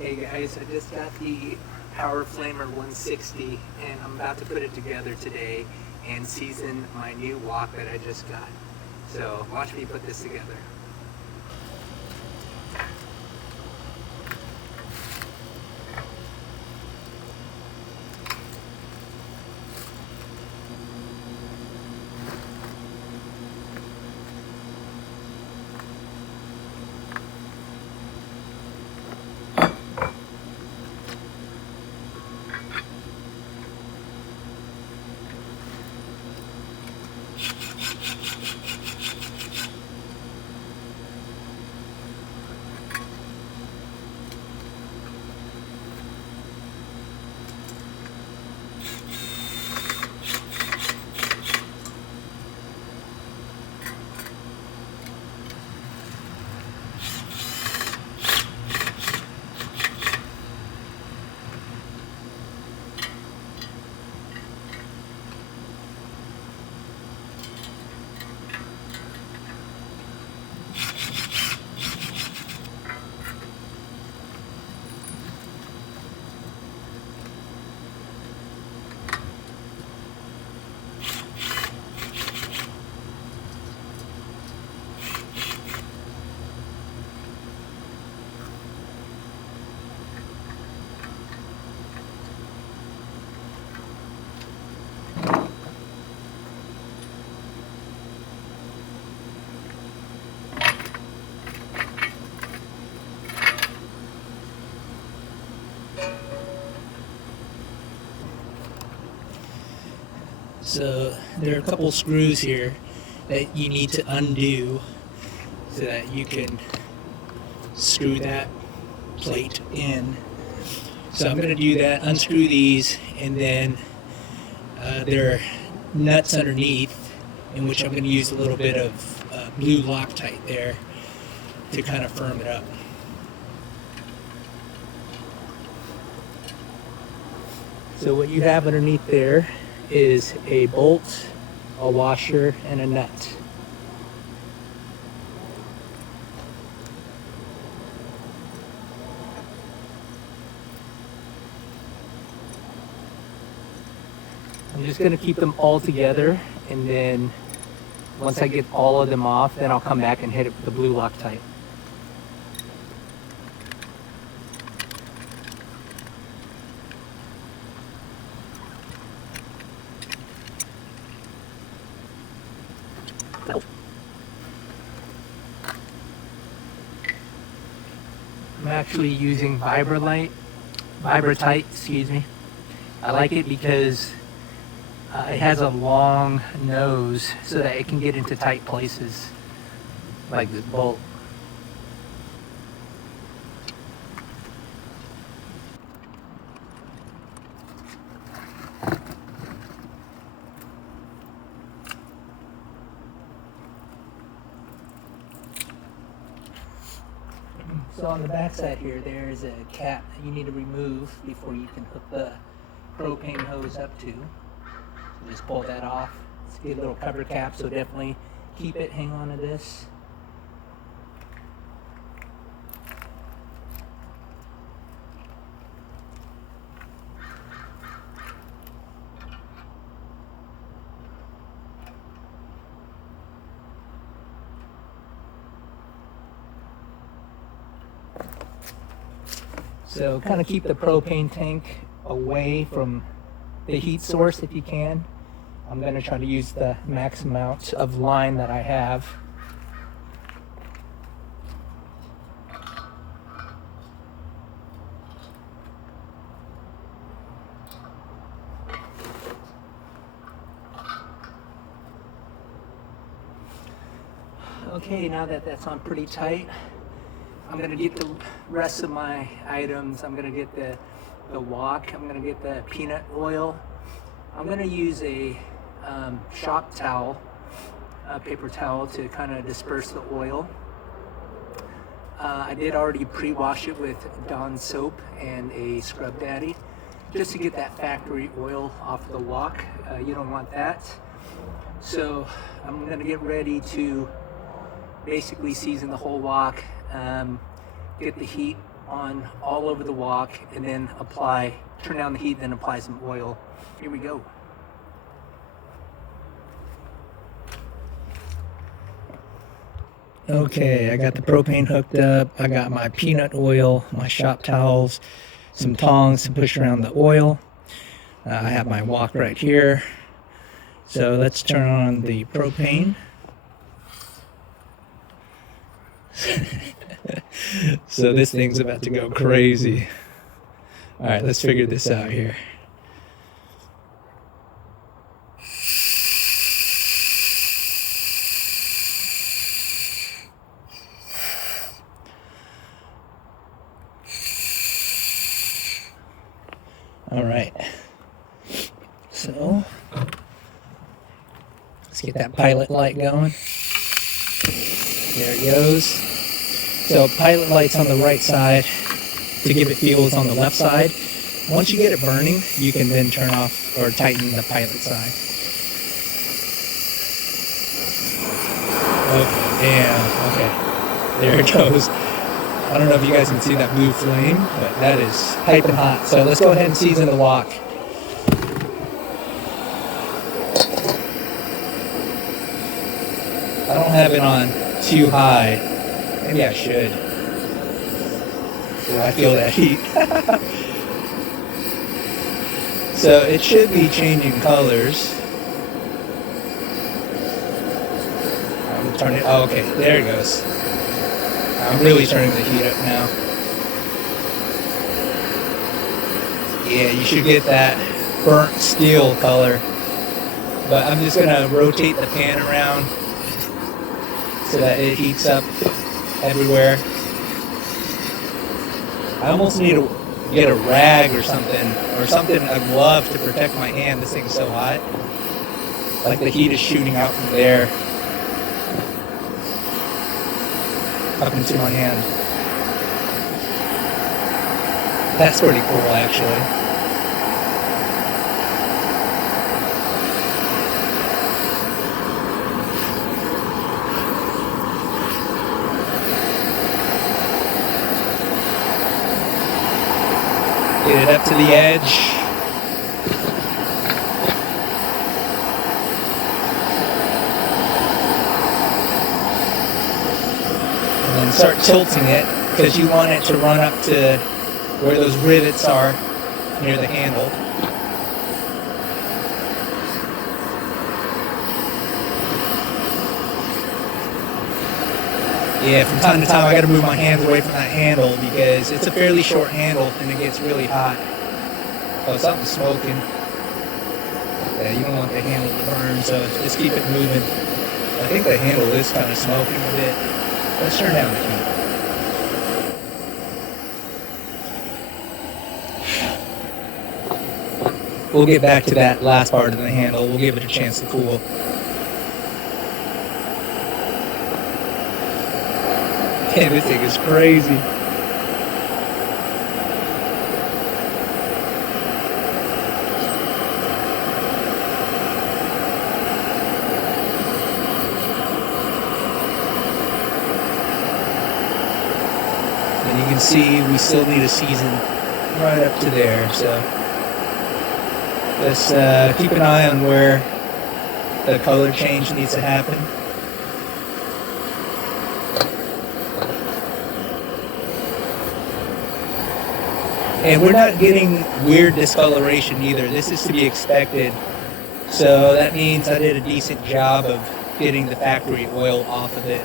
Hey guys, I just got the Power Flamer 160 and I'm about to put it together today and season my new wok that I just got. So watch me put this together. So there are a couple screws here that you need to undo so that you can screw that plate in. So I'm going to do that, unscrew these, and then there are nuts underneath in which I'm going to use a little bit of blue Loctite there to kind of firm it up. So what you have underneath there is a bolt, a washer, and a nut. I'm just going to keep them all together, and then once I get all of them off, then I'll come back and hit it with the blue Loctite. I'm actually using Vibratite, excuse me. I like it because it has a long nose so that it can get into tight places like this bolt. So on the back side here, there's a cap that you need to remove before you can hook the propane hose up to. So just pull that off. It's a good little cover cap, so definitely keep it, hang on to this. So kind of keep the propane tank away from the heat source if you can. I'm going to try to use the max amount of line that I have. Okay, now that that's on pretty tight, I'm gonna get the rest of my items. I'm gonna get the wok. I'm gonna get the peanut oil. I'm gonna use a shop towel, a paper towel, to kind of disperse the oil. I did already pre-wash it with Dawn soap and a Scrub Daddy, just to get that factory oil off the wok. You don't want that. So I'm gonna get ready to basically season the whole wok, get the heat on all over the wok, and then turn down the heat, then apply some oil. Here we go. Okay, I got the propane hooked up. I got my peanut oil, my shop towels, some tongs to push around the oil. I have my wok right here. So let's turn on the propane. So this thing's about to go crazy. All right, let's figure this out here. All right, so let's get that pilot light going. There it goes. So pilot light's on the right side. To give it fuel, it's on the left side. Once you get it burning, you can then turn off or tighten the pilot side. Okay, yeah, okay. There it goes. I don't know if you guys can see that blue flame, but that is piping hot. So let's go ahead and season the wok. I don't have it on too high. Maybe I should. Ooh, I feel that heat. So it should be changing colors. I'm turning. Oh, okay, there it goes. I'm really turning the heat up now. Yeah, you should get that burnt steel color. But I'm just gonna rotate the pan around so that it heats up everywhere. I almost need to get a rag or something, a glove to protect my hand. This thing's so hot. Like the heat is shooting out from there up into my hand. That's pretty cool, actually. Get it up to the edge. And then start tilting it, because you want it to run up to where those rivets are near the handle. Yeah, from time to time I gotta move my hands away from that handle because it's a fairly short handle and it gets really hot. Oh, something's smoking. Yeah, you don't want the handle to burn, so just keep it moving. I think the handle is kind of smoking a bit. Let's turn down the heat. We'll get back to that last part of the handle. We'll give it a chance to cool. Man, this thing is crazy. And you can see we still need a season right up to there, so let's keep an eye on where the color change needs to happen. And we're not getting weird discoloration either. This is to be expected. So that means I did a decent job of getting the factory oil off of it.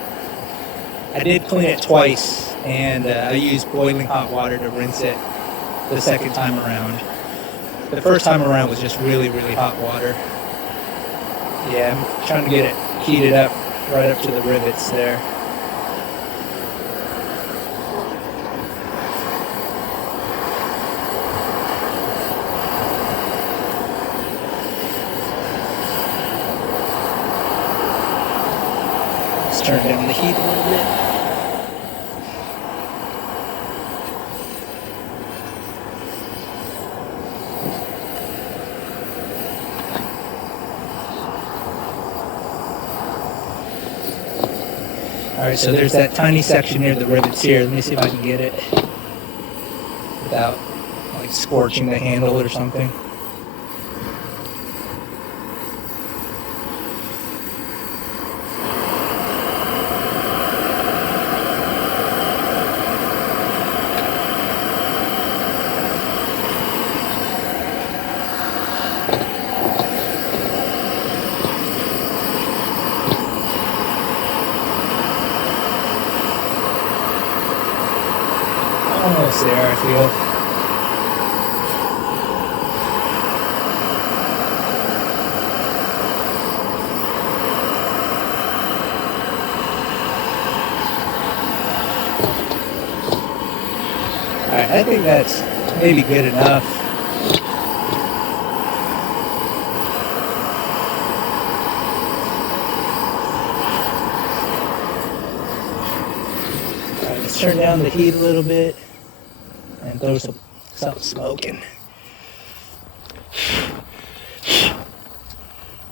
I did clean it twice, and I used boiling hot water to rinse it the second time around. The first time around was just really, really hot water. Yeah, I'm trying to get it heated up right up to the rivets there. Turn down the heat a little bit. Alright, so there's that tiny section near the rivets here. Let me see if I can get it. without like scorching the handle or something. Almost there, I feel. Alright, I think that's maybe good enough. Alright, let's turn down the heat a little bit and throw some smoke in.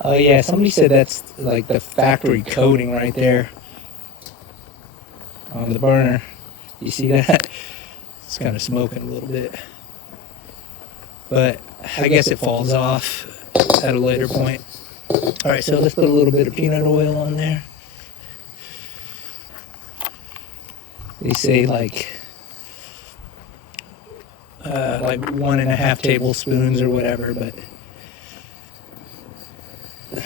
Oh yeah, somebody said that's like the factory coating right there on the burner. You see that? It's kind of smoking a little bit. But I guess it falls off at a later point. Alright, so let's put a little bit of peanut oil on there. They say like 1.5 tablespoons or whatever, but they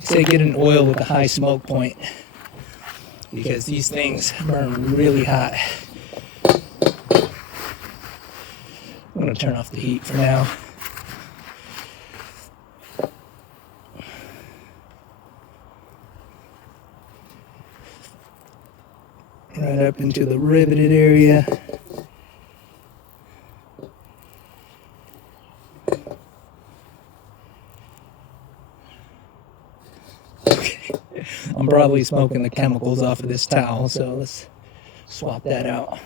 say get an oil with a high smoke point because these things burn really hot. I'm going to turn off the heat for now. Right up into the riveted area. Okay. I'm probably smoking the chemicals off of this towel, so let's swap that out.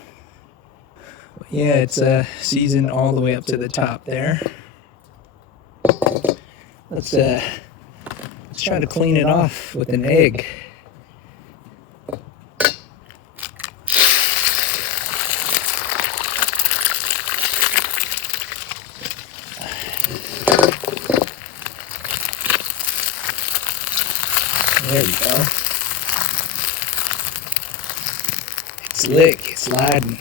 Yeah, it's seasoned all the way up to the top there. Let's try to clean it off with an egg. There we go. It's slick, it's sliding.